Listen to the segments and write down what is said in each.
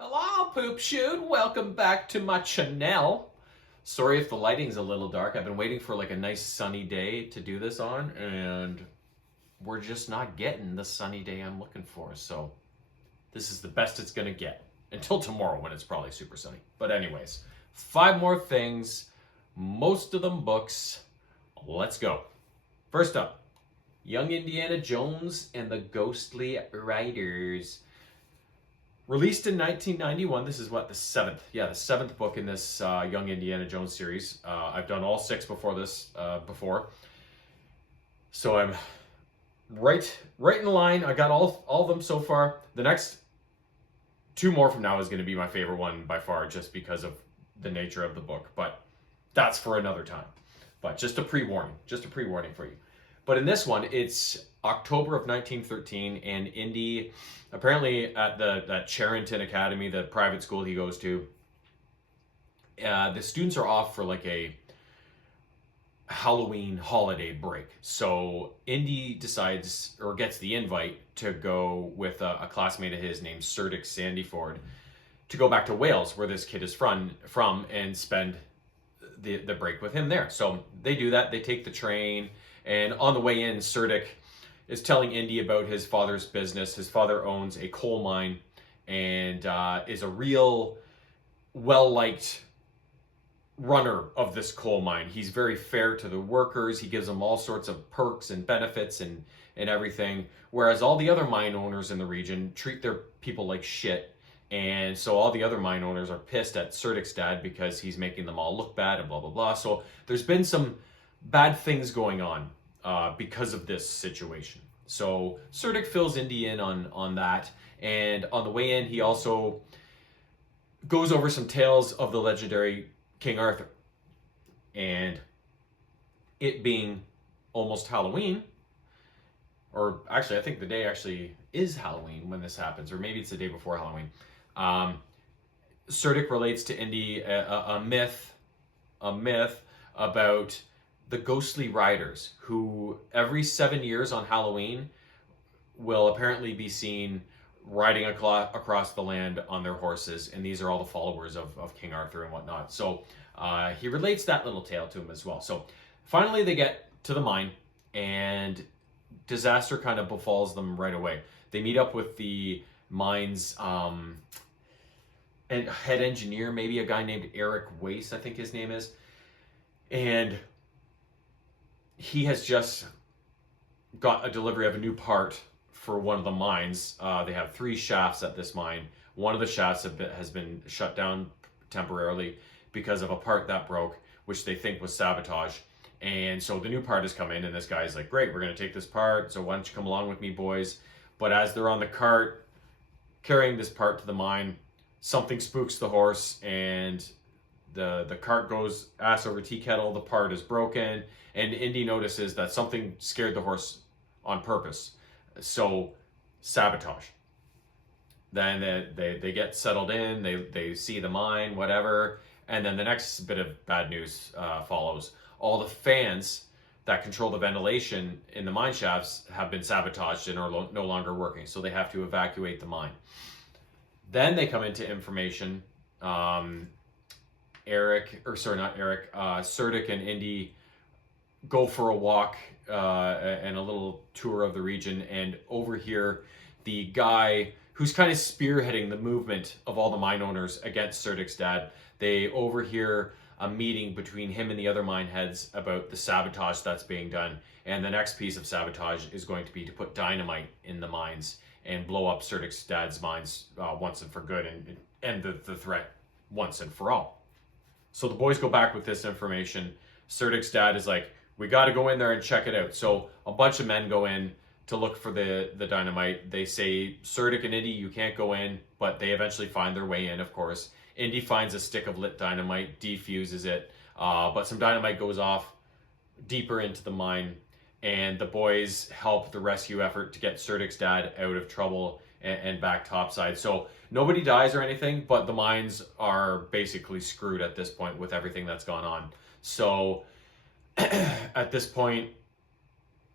Hello, Poop Shoot. Welcome back to my channel. Sorry if the lighting's a little dark. I've been waiting for like a nice sunny day to do this on, and we're just not getting the sunny day I'm looking for. So this is the best it's gonna get until tomorrow when it's probably super sunny. But anyways, 5 more things, most of them books. Let's go. First up, Young Indiana Jones and the Ghostly Riders. Released in 1991, this is what, the seventh? Yeah, the 7th book in this Young Indiana Jones series. I've done all 6 before this, so I'm right in line. I got all of them so far. The next 2 more from now is going to be my favorite one by far, just because of the nature of the book. But that's for another time. But just a pre-warning for you. But in this one, it's October of 1913, and Indy, apparently at that Charrington Academy, the private school he goes to, the students are off for like a Halloween holiday break. So Indy decides, or gets the invite, to go with a classmate of his named Cerdic Sandyford to go back to Wales, where this kid is from, and spend the break with him there. So they do that. They take the train, and on the way in, Cerdic is telling Indy about his father's business. His father owns a coal mine and is a real well-liked runner of this coal mine. He's very fair to the workers. He gives them all sorts of perks and benefits and everything, whereas all the other mine owners in the region treat their people like shit. And so all the other mine owners are pissed at Cerdic's dad because he's making them all look bad and blah, blah, blah. So there's been some bad things going on because of this situation. So Cerdic fills Indy in on that. And on the way in, he also goes over some tales of the legendary King Arthur. And it being almost Halloween, or actually I think the day actually is Halloween when this happens, or maybe it's the day before Halloween. Cerdic relates to Indy a myth about the ghostly riders, who every 7 years on Halloween will apparently be seen riding across the land on their horses, and these are all the followers of King Arthur and whatnot. So he relates that little tale to him as well. So finally they get to the mine, and disaster kind of befalls them right away. They meet up with the mine's and head engineer, maybe a guy named Eric Wace, I think his name is. And he has just got a delivery of a new part for one of the mines. They have 3 shafts at this mine. One of the shafts has been shut down temporarily because of a part that broke, which they think was sabotage. And so the new part has come in, and this guy's like, great, we're going to take this part, so why don't you come along with me, boys? But as they're on the cart carrying this part to the mine, something spooks the horse, and the cart goes ass over tea kettle. The part is broken, and Indy notices that something scared the horse on purpose. So sabotage. Then they get settled in, they see the mine, whatever, and then the next bit of bad news follows. All the fans that control the ventilation in the mine shafts have been sabotaged and are no longer working, so they have to evacuate the mine. Then they come into information. Cerdic and Indy go for a walk and a little tour of the region, and overhear the guy who's kind of spearheading the movement of all the mine owners against Cerdic's dad. They overhear a meeting between him and the other mine heads about the sabotage that's being done. And the next piece of sabotage is going to be to put dynamite in the mines and blow up Cerdic's dad's mines once and for good, and end the threat once and for all. So the boys go back with this information. Cerdic's dad is like, we got to go in there and check it out. So a bunch of men go in to look for the dynamite. They say, Cerdic and Indy, you can't go in, but they eventually find their way in, of course. Indy finds a stick of lit dynamite, defuses it, but some dynamite goes off deeper into the mine, and the boys help the rescue effort to get Cerdic's dad out of trouble and back topside. So nobody dies or anything, but the mines are basically screwed at this point with everything that's gone on. So at this point,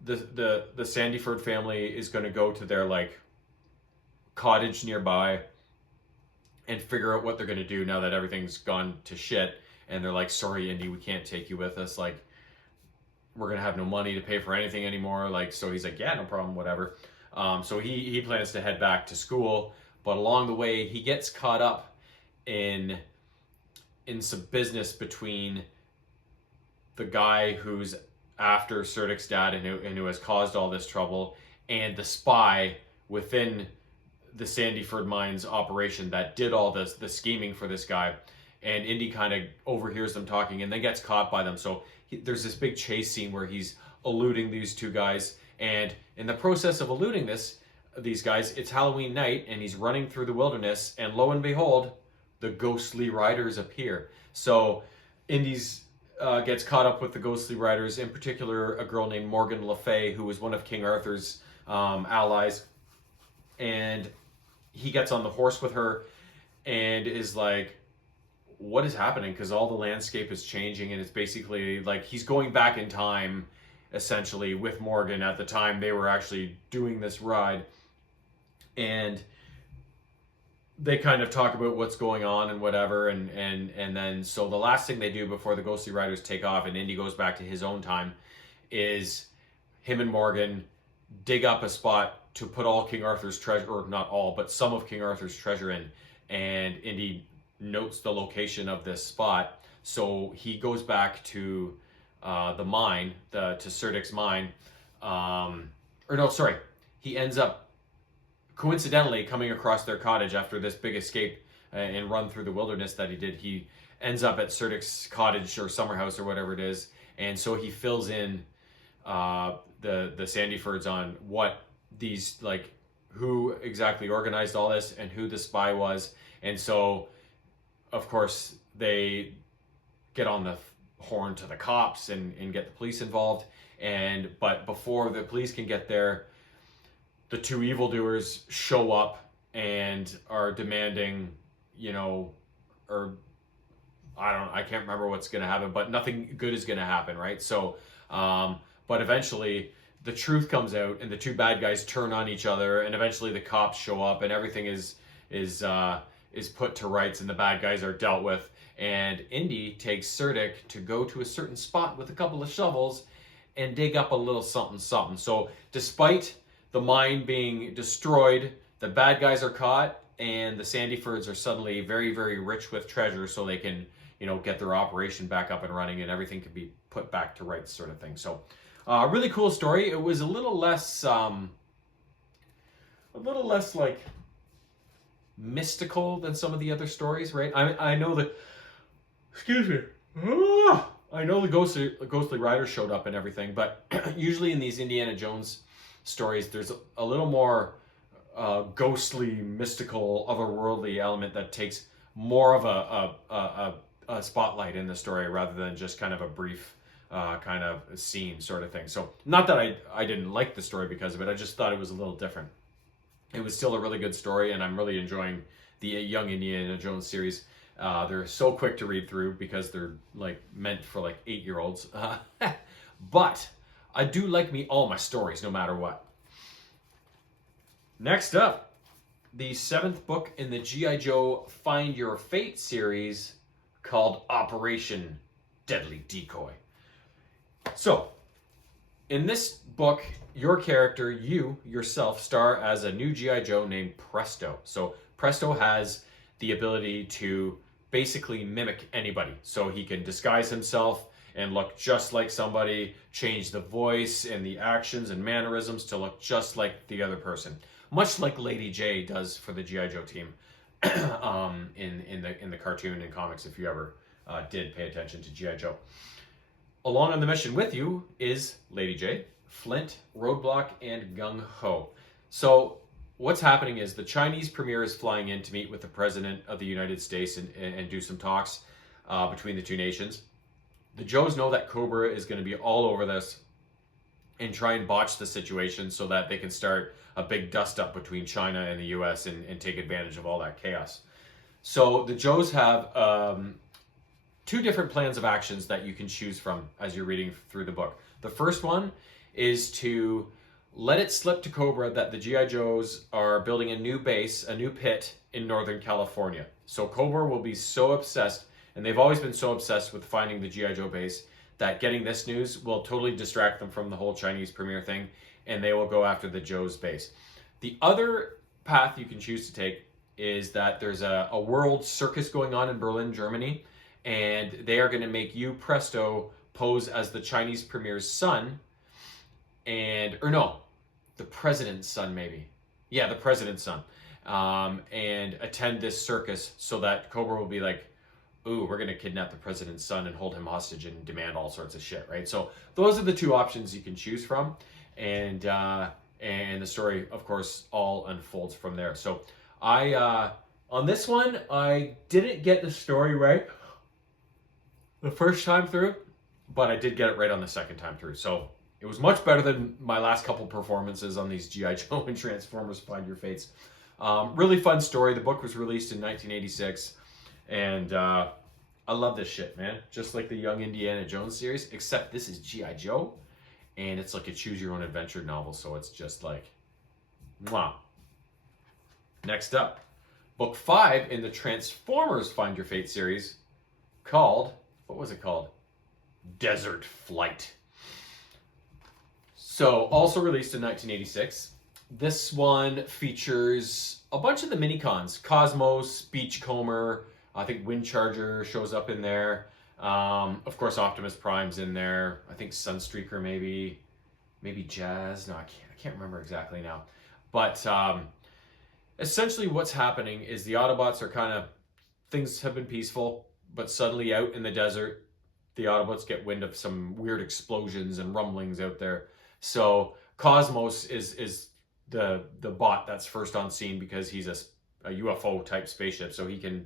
the Sandyford family is going to go to their like cottage nearby and figure out what they're going to do now that everything's gone to shit. And they're like, sorry, Indy, we can't take you with us. Like, we're going to have no money to pay for anything anymore. Like, so he's like, yeah, no problem, whatever. So he plans to head back to school. But along the way, he gets caught up in some business between the guy who's after Serdik's dad and who has caused all this trouble, and the spy within the Sandyford Mines operation that did all this, the scheming for this guy. And Indy kind of overhears them talking and then gets caught by them. So there's this big chase scene where he's eluding these two guys. And in the process of eluding these guys, it's Halloween night and he's running through the wilderness. And lo and behold, the ghostly riders appear. So Indy's gets caught up with the ghostly riders, in particular a girl named Morgan Le Fay, who was one of King Arthur's allies. And he gets on the horse with her and is like, what is happening? Because all the landscape is changing, and it's basically like he's going back in time, essentially, with Morgan at the time they were actually doing this ride. And they kind of talk about what's going on and whatever, and then so the last thing they do before the ghostly riders take off and Indy goes back to his own time is him and Morgan dig up a spot to put all King Arthur's treasure, or not all, but some of King Arthur's treasure in. And Indy notes the location of this spot, so he goes back to the mine, to Serdik's mine, he ends up coincidentally coming across their cottage after this big escape and run through the wilderness that he did. He ends up at Serdik's cottage or summer house or whatever it is, and so he fills in the Sandyfords on what these, like, who exactly organized all this and who the spy was. And so of course they get on the horn to the cops and get the police involved. But before the police can get there, the two evildoers show up and are demanding, or I can't remember what's going to happen, but nothing good is going to happen, right? So, but eventually the truth comes out and the two bad guys turn on each other, and eventually the cops show up and everything is put to rights and the bad guys are dealt with. And Indy takes Serdik to go to a certain spot with a couple of shovels and dig up a little something something. So despite the mine being destroyed, the bad guys are caught, and the Sandyfords are suddenly very, very rich with treasure, so they can, get their operation back up and running, and everything can be put back to rights, sort of thing. So, really cool story. It was a little less like mystical than some of the other stories, right? I know that. Excuse me. I know the ghostly rider showed up and everything, but usually in these Indiana Jones stories, there's a little more ghostly, mystical, otherworldly element that takes more of a spotlight in the story rather than just kind of a brief kind of scene sort of thing. So not that I didn't like the story because of it, I just thought it was a little different. It was still a really good story, and I'm really enjoying the Young Indiana Jones series. They're so quick to read through because they're like meant for like 8-year-olds. But I do like all my stories no matter what. Next up, the 7th book in the G.I. Joe Find Your Fate series called Operation Deadly Decoy. So, in this book, your character, you yourself, star as a new G.I. Joe named Presto. So Presto has the ability to basically mimic anybody. So he can disguise himself and look just like somebody, change the voice and the actions and mannerisms to look just like the other person. Much like Lady J does for the G.I. Joe team in the cartoon and comics, if you ever did pay attention to G.I. Joe. Along on the mission with you is Lady J, Flint, Roadblock, and Gung Ho. So what's happening is the Chinese premier is flying in to meet with the President of the United States and do some talks between the two nations. The Joes know that Cobra is going to be all over this and try and botch the situation so that they can start a big dust-up between China and the U.S. and take advantage of all that chaos. So the Joes have 2 different plans of actions that you can choose from as you're reading through the book. The first one is to let it slip to Cobra that the GI Joes are building a new base, a new pit in Northern California. So Cobra will be so obsessed, and they've always been so obsessed with finding the GI Joe base, that getting this news will totally distract them from the whole Chinese premiere thing, and they will go after the Joe's base. The other path you can choose to take is that there's a world circus going on in Berlin, Germany, and they are going to make you, Presto, pose as the Chinese premier's son, or no, the president's son, maybe. Yeah, the president's son. And attend this circus so that Cobra will be like, ooh, we're going to kidnap the president's son and hold him hostage and demand all sorts of shit, right? So those are the two options you can choose from. And the story, of course, all unfolds from there. So on this one, I didn't get the story right the first time through, but I did get it right on the second time through. So it was much better than my last couple performances on these G.I. Joe and Transformers Find Your Fates. Really fun story. The book was released in 1986, and I love this shit, man. Just like the Young Indiana Jones series, except this is G.I. Joe, and it's like a choose-your-own-adventure novel, so it's just like, mwah. Next up, book 5 in the Transformers Find Your Fate series, called, what was it called? Desert Flight. So, also released in 1986. This one features a bunch of the mini-cons. Cosmos, Beachcomber, I think Windcharger shows up in there. Of course, Optimus Prime's in there. I think Sunstreaker maybe Jazz. No, I can't remember exactly now. But essentially what's happening is the Autobots are kind of, things have been peaceful, but suddenly out in the desert, the Autobots get wind of some weird explosions and rumblings out there. So Cosmos is the bot that's first on scene because he's a UFO type spaceship, so he can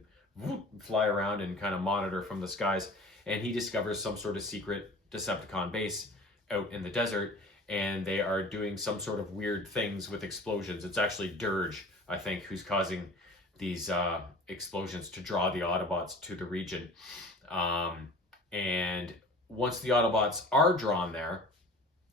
fly around and kind of monitor from the skies. And he discovers some sort of secret Decepticon base out in the desert, and they are doing some sort of weird things with explosions. It's actually Dirge, I think, who's causing these explosions to draw the Autobots to the region. And once the Autobots are drawn there,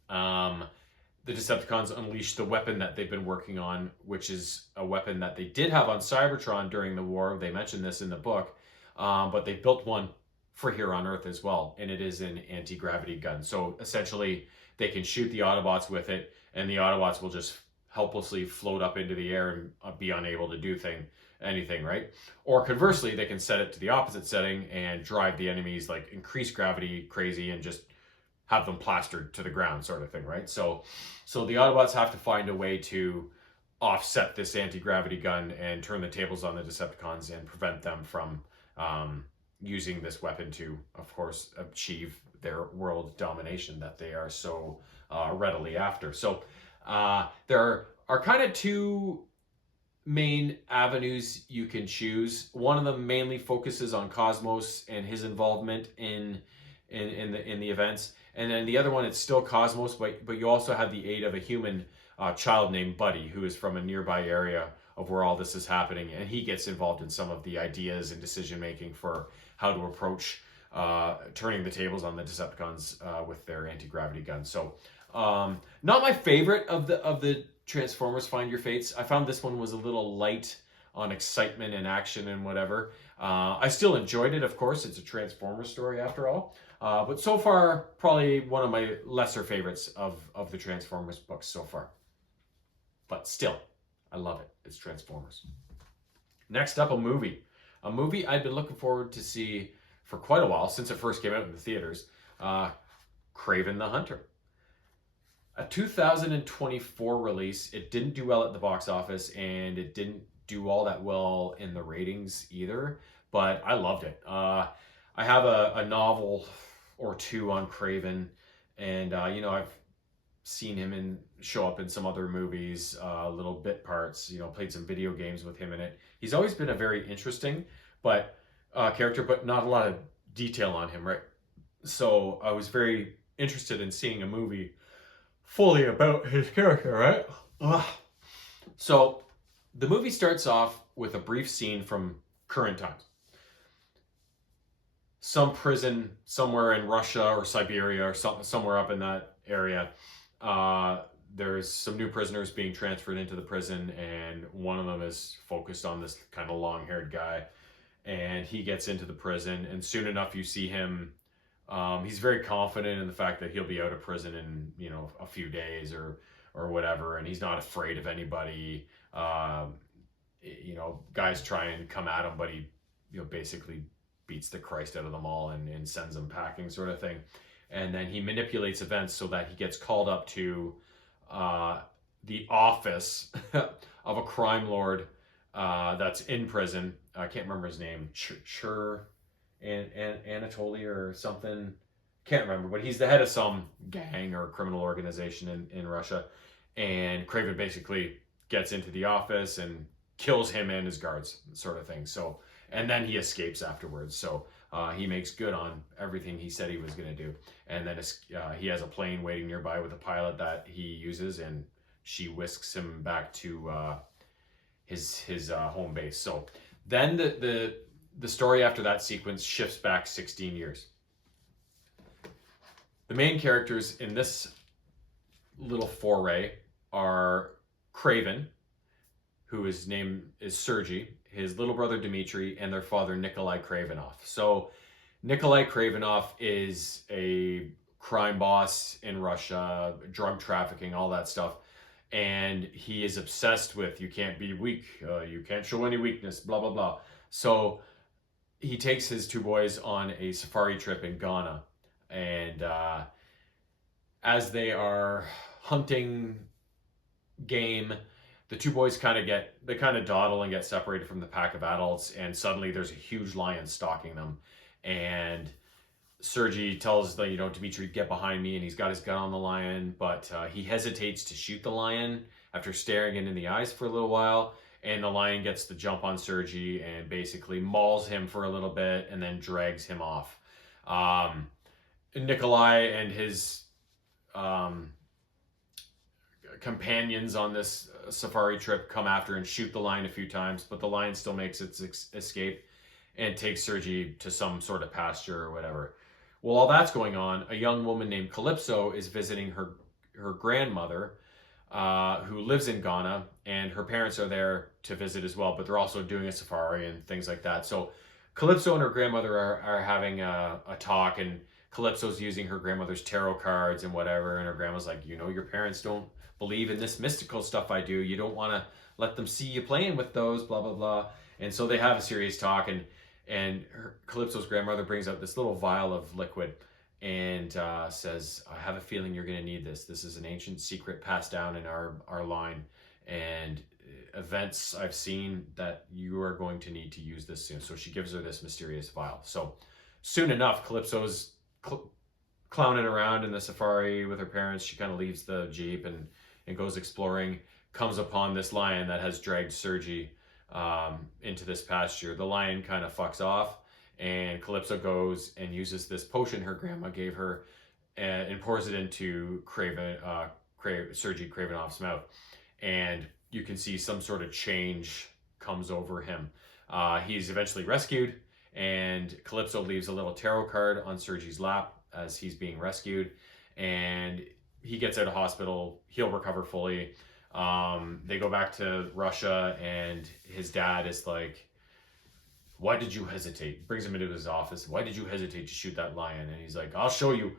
the Decepticons unleash the weapon that they've been working on, which is a weapon that they did have on Cybertron during the war. They mentioned this in the book, but they built one for here on Earth as well, and it is an anti-gravity gun. So essentially, they can shoot the Autobots with it, and the Autobots will just helplessly float up into the air and be unable to do anything, right? Or conversely, they can set it to the opposite setting and drive the enemies, like increase gravity crazy and just have them plastered to the ground, sort of thing, right? So the Autobots have to find a way to offset this anti-gravity gun and turn the tables on the Decepticons and prevent them from using this weapon to, of course, achieve their world domination that they are so readily after. So there are kind of two main avenues you can choose. One of them mainly focuses on Cosmos and his involvement in the events, and then the other one, it's still Cosmos, but you also have the aid of a human child named Buddy, who is from a nearby area of where all this is happening, and he gets involved in some of the ideas and decision making for how to approach turning the tables on the Decepticons with their anti-gravity guns. So not my favorite of the Transformers Find Your Fates. I found this one was a little light on excitement and action and whatever. I still enjoyed it, of course. It's a Transformers story after all. But so far, probably one of my lesser favorites of the Transformers books so far. But still, I love it. It's Transformers. Next up, a movie. A movie I've been looking forward to see for quite a while, since it first came out in the theaters. Kraven the Hunter. A 2024 release. It didn't do well at the box office, and it didn't do all that well in the ratings either, but I loved it. I have a novel or two on Kraven, and I've seen him show up in some other movies, little bit parts, played some video games with him in it. He's always been a very interesting character, but not a lot of detail on him, right? So I was very interested in seeing a movie fully about his character, right? So the movie starts off with a brief scene from current times. Some prison somewhere in Russia or Siberia or somewhere up in that area. there's some new prisoners being transferred into the prison, and one of them is focused on this kind of long-haired guy, and he gets into the prison, and soon enough you see him. He's very confident in the fact that he'll be out of prison in a few days or whatever, and he's not afraid of anybody. Guys try and come at him, but he basically beats the Christ out of them all and sends them packing, sort of thing. And then he manipulates events so that he gets called up to the office of a crime lord that's in prison. I can't remember his name. Anatoly or something. Can't remember, but he's the head of some gang or criminal organization in Russia. And Kraven basically gets into the office and kills him and his guards, sort of thing. So, and then he escapes afterwards. So he makes good on everything he said he was going to do. And then he has a plane waiting nearby with a pilot that he uses, and she whisks him back to his home base. So then the story after that sequence shifts back 16 years. The main characters in this little foray are Kraven, whose name is Sergei, his little brother Dmitry, and their father Nikolai Kravenov. So Nikolai Kravenov is a crime boss in Russia, drug trafficking, all that stuff. And he is obsessed with, you can't be weak, you can't show any weakness, blah, blah, blah. So he takes his two boys on a safari trip in Ghana. And as they are hunting game, the two boys kind of dawdle and get separated from the pack of adults, and suddenly there's a huge lion stalking them. And Sergei tells Dmitry, get behind me, and he's got his gun on the lion, but he hesitates to shoot the lion after staring it in the eyes for a little while, and the lion gets the jump on Sergei and basically mauls him for a little bit and then drags him off. Nikolai and his companions on this safari trip come after and shoot the lion a few times, but the lion still makes its escape and takes Sergei to some sort of pasture or whatever. Well, all that's going on, a young woman named Calypso is visiting her grandmother, who lives in Ghana, and her parents are there to visit as well, but they're also doing a safari and things like that. So Calypso and her grandmother are having a talk, and Calypso's using her grandmother's tarot cards and whatever, and her grandma's like, your parents don't believe in this mystical stuff I do. You don't want to let them see you playing with those, blah, blah, blah. And so they have a serious talk, and Calypso's grandmother brings out this little vial of liquid and says, I have a feeling you're going to need this. This is an ancient secret passed down in our line, and events I've seen that you are going to need to use this soon. So she gives her this mysterious vial. So soon enough, Calypso's clowning around in the safari with her parents. She kind of leaves the Jeep and goes exploring, comes upon this lion that has dragged Sergei into this pasture. The lion kind of fucks off, and Calypso goes and uses this potion her grandma gave her and pours it into Sergei Kravenov's mouth. And you can see some sort of change comes over him. He's eventually rescued, and Calypso leaves a little tarot card on Sergei's lap as he's being rescued, and he gets out of hospital. He'll recover fully. They go back to Russia, and his dad is like, why did you hesitate? Brings him into his office. Why did you hesitate to shoot that lion? And he's like, I'll show you.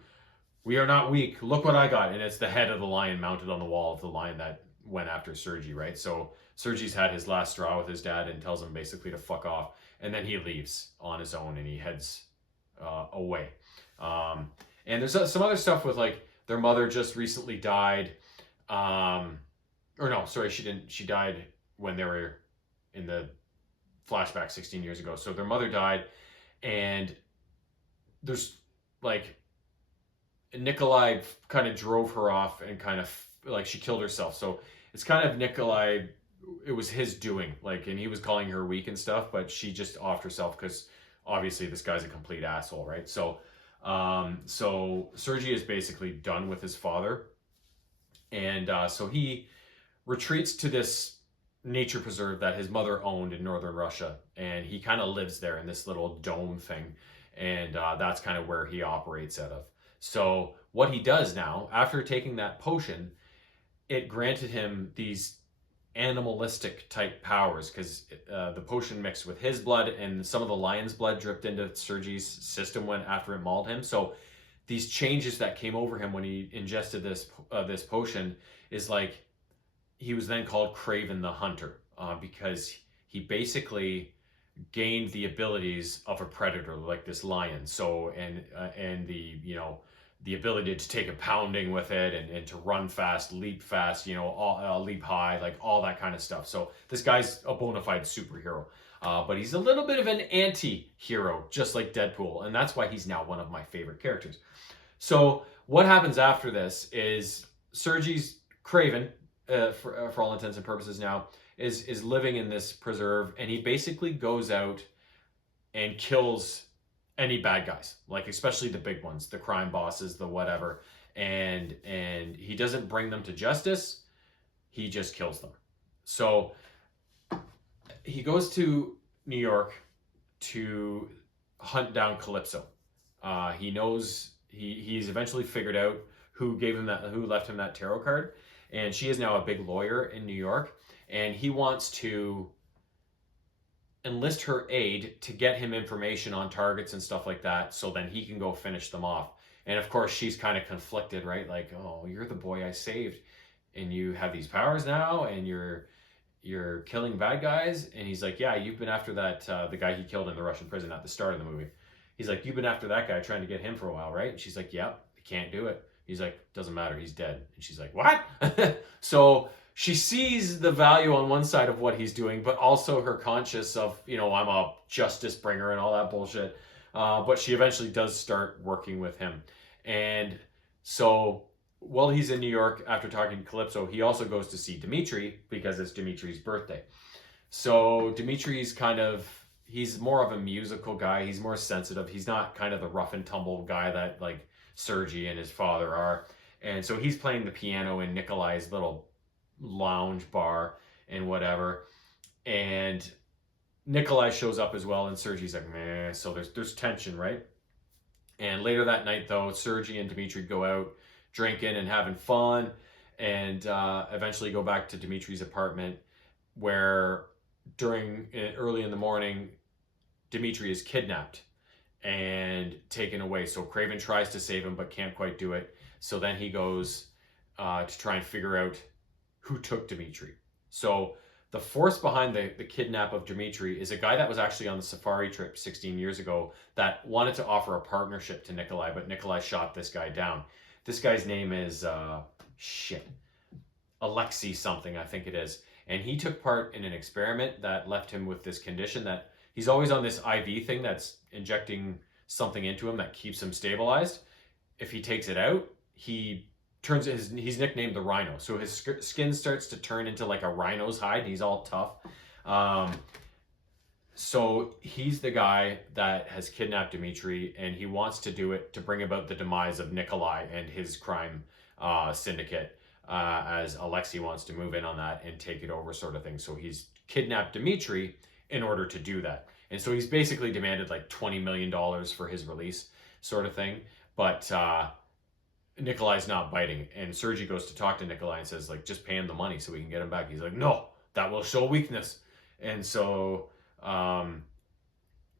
We are not weak. Look what I got. And it's the head of the lion mounted on the wall of the lion that went after Sergei, right? So Sergei's had his last straw with his dad and tells him basically to fuck off. And then he leaves on his own, and he heads away. And there's some other stuff with, like, their mother just recently died. Or no, sorry, she didn't. She died when they were in the flashback 16 years ago. So their mother died, and there's, like, Nikolai kind of drove her off and kind of, like, she killed herself. So it's kind of Nikolai, it was his doing, like, and he was calling her weak and stuff, but she just offed herself because obviously this guy's a complete asshole, right? So so Sergei is basically done with his father, and so he retreats to this nature preserve that his mother owned in northern Russia, and he kind of lives there in this little dome thing, and that's kind of where he operates out of. So what he does now, after taking that potion, it granted him these animalistic type powers because the potion mixed with his blood and some of the lion's blood dripped into Sergi's system when after it mauled him. So these changes that came over him when he ingested this potion is like he was then called Kraven the Hunter because he basically gained the abilities of a predator like this lion. So and the the ability to take a pounding with it and to run fast, leap fast, leap high, like all that kind of stuff. So this guy's a bona fide superhero. But he's a little bit of an anti-hero, just like Deadpool. And that's why he's now one of my favorite characters. So what happens after this is Sergi's Kraven, for all intents and purposes now, is living in this preserve. And he basically goes out and kills any bad guys, like especially the big ones, the crime bosses, the whatever, and he doesn't bring them to justice. He just kills them. So he goes to New York to hunt down Calypso. He knows he's eventually figured out who left him that tarot card, and she is now a big lawyer in New York, and he wants to enlist her aid to get him information on targets and stuff like that so then he can go finish them off. And of course she's kind of conflicted, right? Like, oh, you're the boy I saved and you have these powers now and you're killing bad guys. And he's like, yeah, you've been after that the guy he killed in the Russian prison at the start of the movie. He's like, you've been after that guy trying to get him for a while, right? And she's like, yeah, I can't do it. He's like, doesn't matter, he's dead. And she's like, what? So she sees the value on one side of what he's doing, but also her conscience of, I'm a justice bringer and all that bullshit. But she eventually does start working with him. And so while he's in New York after talking to Calypso, he also goes to see Dimitri because it's Dimitri's birthday. So Dimitri's he's more of a musical guy. He's more sensitive. He's not kind of the rough and tumble guy that like Sergi and his father are. And so he's playing the piano in Nikolai's little lounge bar and whatever, and Nikolai shows up as well, and Sergi's like, meh. So there's tension, right? And later that night though, Sergi and Dimitri go out drinking and having fun, and eventually go back to Dimitri's apartment, where early in the morning Dimitri is kidnapped and taken away. So Kraven tries to save him but can't quite do it. So then he goes to try and figure out who took Dimitri. So the force behind the kidnap of Dimitri is a guy that was actually on the safari trip 16 years ago that wanted to offer a partnership to Nikolai, but Nikolai shot this guy down. This guy's name is Alexei something, I think it is. And he took part in an experiment that left him with this condition that he's always on this IV thing that's injecting something into him that keeps him stabilized. If he takes it out, he's nicknamed the Rhino. So his skin starts to turn into like a rhino's hide. And he's all tough. So he's the guy that has kidnapped Dimitri, and he wants to do it to bring about the demise of Nikolai and his crime syndicate, as Alexei wants to move in on that and take it over, sort of thing. So he's kidnapped Dimitri in order to do that. And so he's basically demanded like $20 million for his release, sort of thing. But Nikolai's not biting, and Sergi goes to talk to Nikolai and says, like, just pay him the money so we can get him back. He's like, no, that will show weakness. And so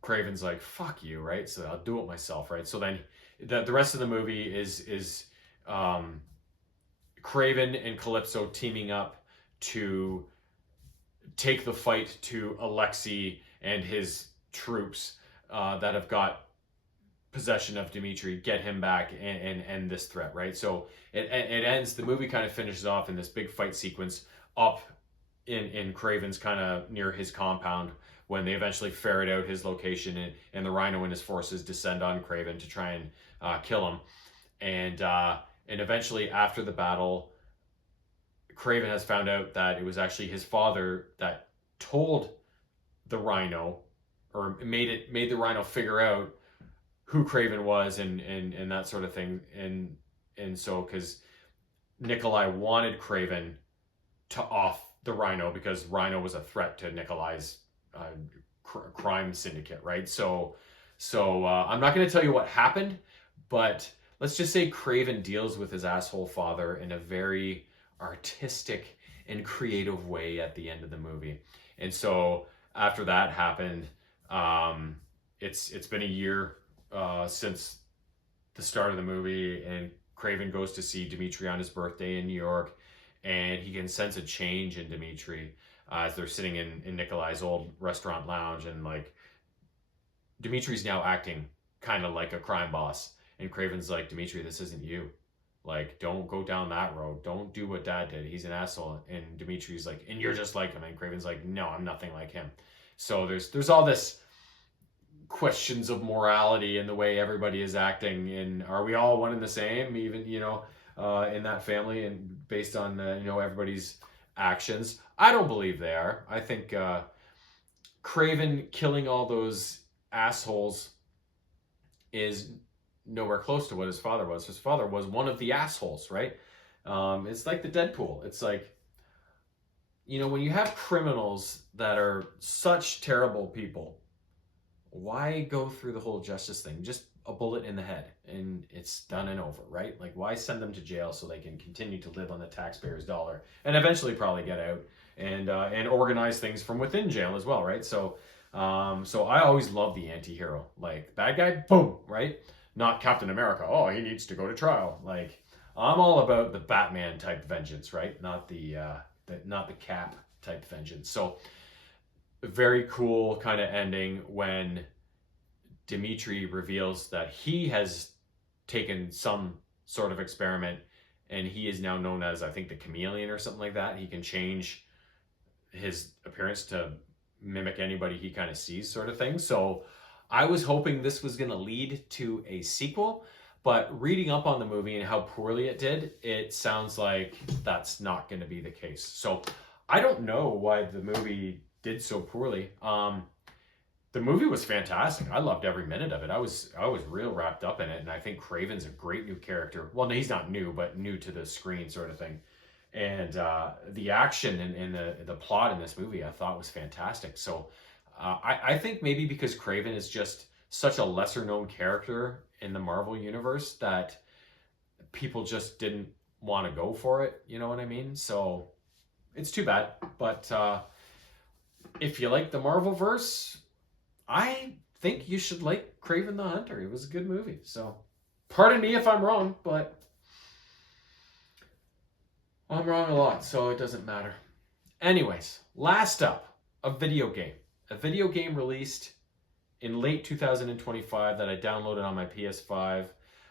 Kraven's like, fuck you, right? So I'll do it myself, right? So then the rest of the movie is Kraven and Calypso teaming up to take the fight to Alexei and his troops that have got possession of Dimitri, get him back and end this threat, right? So it ends, the movie kind of finishes off in this big fight sequence up in Kraven's kind of near his compound when they eventually ferret out his location, and the Rhino and his forces descend on Kraven to try and kill him. And eventually after the battle, Kraven has found out that it was actually his father that told the Rhino, or made the Rhino figure out who Kraven was and that sort of thing. And so, because Nikolai wanted Kraven to off the Rhino because Rhino was a threat to Nikolai's crime syndicate, right? So I'm not going to tell you what happened, but let's just say Kraven deals with his asshole father in a very artistic and creative way at the end of the movie. And so after that happened, it's been a year since the start of the movie, and Kraven goes to see Dimitri on his birthday in New York, and he can sense a change in Dimitri as they're sitting in Nikolai's old restaurant lounge, and like Dimitri's now acting kind of like a crime boss, and Kraven's like, Dimitri, this isn't you. Like, don't go down that road. Don't do what Dad did. He's an asshole. And Dimitri's like, and you're just like him. And Kraven's like, no, I'm nothing like him. So there's all this questions of morality in the way everybody is acting, and are we all one and the same, even in that family, and based on everybody's actions. I don't believe they are. I think Kraven killing all those assholes is nowhere close to what his father was. His father was one of the assholes, right? It's like the Deadpool. It's like, when you have criminals that are such terrible people, why go through the whole justice thing? Just a bullet in the head and it's done and over, right? Like, why send them to jail so they can continue to live on the taxpayer's dollar and eventually probably get out and organize things from within jail as well, right? So I always love the anti-hero. Like, bad guy, boom, right? Not Captain America. Oh, he needs to go to trial. Like, I'm all about the Batman type vengeance, right? Not the Cap type vengeance. So very cool kind of ending when Dimitri reveals that he has taken some sort of experiment and he is now known as, I think, the chameleon or something like that. He can change his appearance to mimic anybody he kind of sees, sort of thing. So I was hoping this was going to lead to a sequel, but reading up on the movie and how poorly it did, it sounds like that's not going to be the case. So I don't know why the movie did so poorly. The movie was fantastic. I loved every minute of it. I was real wrapped up in it, and I think Kraven's a great new character. Well, no, he's not new, but new to the screen, sort of thing. And the action and the plot in this movie, I thought was fantastic. So I think maybe because Kraven is just such a lesser known character in the Marvel universe that people just didn't want to go for it. You know what I mean? So it's too bad. But if you like the Marvel-verse, I think you should like Kraven the Hunter. It was a good movie. So pardon me if I'm wrong, but I'm wrong a lot, so it doesn't matter. Anyways, last up, a video game. A video game released in late 2025 that I downloaded on my PS5.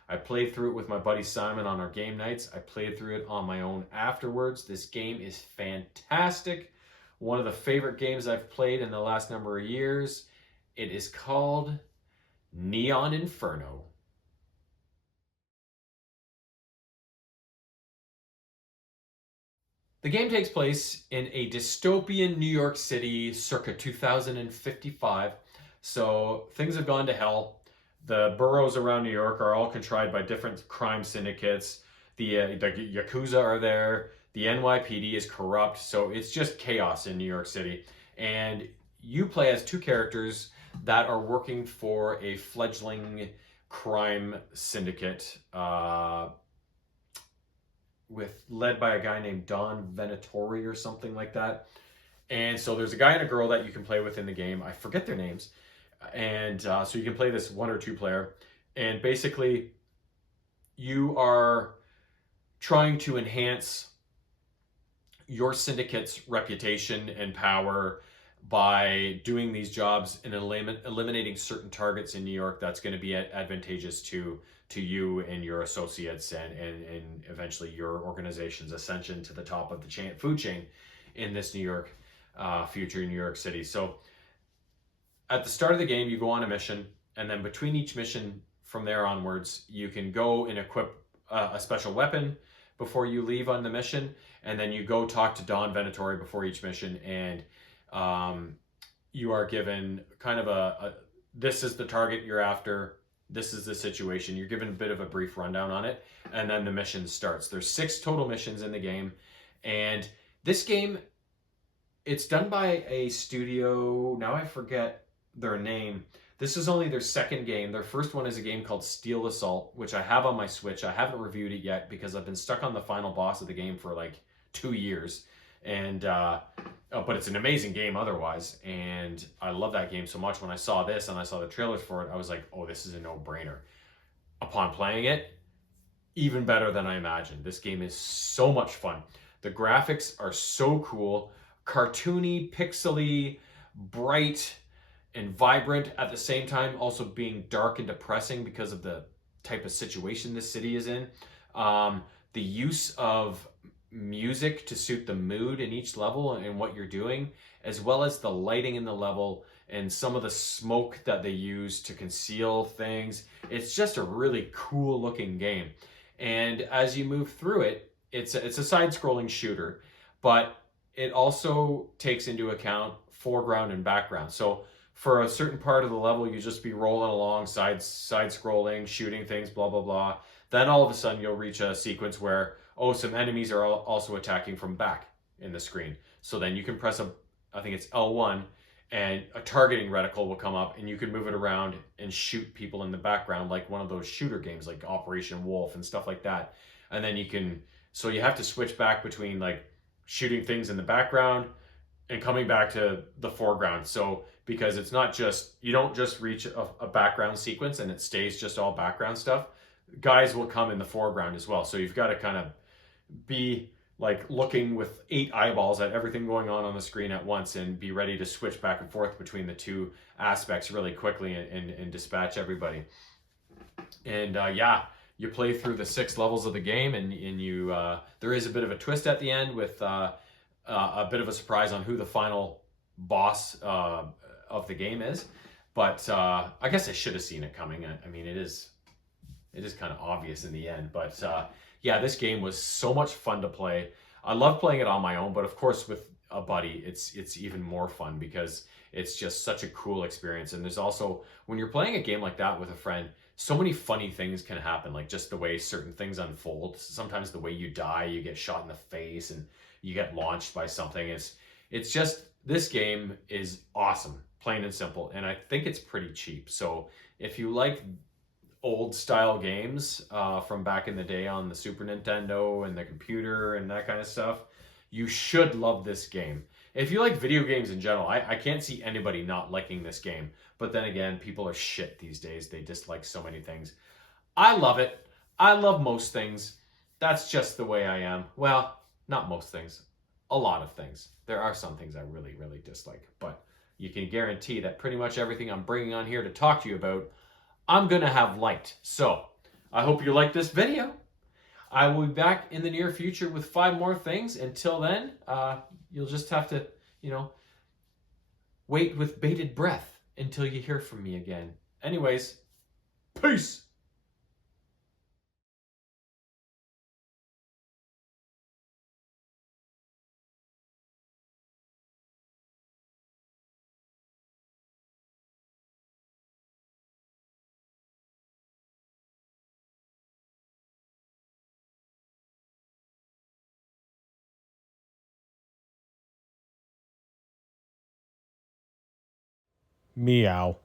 I played through it with my buddy Simon on our game nights. I played through it on my own afterwards. This game is fantastic. One of the favorite games I've played in the last number of years. It is called Neon Inferno. The game takes place in a dystopian New York City circa 2055. So things have gone to hell. The boroughs around New York are all contrived by different crime syndicates. The Yakuza are there. The NYPD is corrupt. So it's just chaos in New York City. And you play as two characters that are working for a fledgling crime syndicate led by a guy named Don Venatori or something like that. And so there's a guy and a girl that you can play with in the game. I forget their names. And so you can play this one or two player. And basically, you are trying to enhance your syndicate's reputation and power by doing these jobs and eliminating certain targets in New York that's going to be advantageous to you and your associates and eventually your organization's ascension to the top of the food chain in this New York, future New York City. So at the start of the game, you go on a mission, and then between each mission from there onwards, you can go and equip a special weapon before you leave on the mission, and then you go talk to Don Venatori before each mission, and you are given kind of this is the target you're after, this is the situation. You're given a bit of a brief rundown on it, and then the mission starts. There's 6 total missions in the game, and this game, it's done by a studio, now I forget their name. This is only their second game. Their first one is a game called Steel Assault, which I have on my Switch. I haven't reviewed it yet because I've been stuck on the final boss of the game for like 2 years, and but it's an amazing game otherwise. And I love that game so much. When I saw this and I saw the trailers for it, I was like, oh, this is a no-brainer. Upon playing it, even better than I imagined. This game is so much fun. The graphics are so cool, cartoony, pixely, bright, and vibrant at the same time, also being dark and depressing because of the type of situation this city is in. The use of music to suit the mood in each level and what you're doing, as well as the lighting in the level and some of the smoke that they use to conceal things. It's just a really cool looking game. And as you move through it, it's a side-scrolling shooter, but it also takes into account foreground and background. So for a certain part of the level, you just be rolling along, side scrolling, shooting things, blah blah blah. Then all of a sudden, you'll reach a sequence where some enemies are also attacking from back in the screen. So then you can press I think it's L1, and a targeting reticle will come up, and you can move it around and shoot people in the background, like one of those shooter games, like Operation Wolf and stuff like that. And then so you have to switch back between like shooting things in the background and coming back to the foreground. So because it's not just, you don't just reach a background sequence and it stays just all background stuff. Guys will come in the foreground as well. So you've got to kind of be like looking with 8 eyeballs at everything going on the screen at once and be ready to switch back and forth between the two aspects really quickly and dispatch everybody. And yeah, you play through the 6 levels of the game, and you there is a bit of a twist at the end with a bit of a surprise on who the final boss of the game is. But I guess I should have seen it coming. I mean, it is kind of obvious in the end. But yeah, this game was so much fun to play. I love playing it on my own, but of course with a buddy, it's even more fun because it's just such a cool experience. And there's also, when you're playing a game like that with a friend, so many funny things can happen, like just the way certain things unfold. Sometimes the way you die, you get shot in the face and you get launched by something. It's just, this game is awesome, plain and simple. And I think it's pretty cheap. So if you like old style games from back in the day on the Super Nintendo and the computer and that kind of stuff, you should love this game. If you like video games in general, I can't see anybody not liking this game. But then again, people are shit these days. They dislike so many things. I love it. I love most things. That's just the way I am. Well, not most things. A lot of things. There are some things I really, really dislike. But you can guarantee that pretty much everything I'm bringing on here to talk to you about, I'm going to have liked. So, I hope you like this video. I will be back in the near future with 5 more things. Until then, you'll just have to, wait with bated breath until you hear from me again. Anyways, peace! Meow.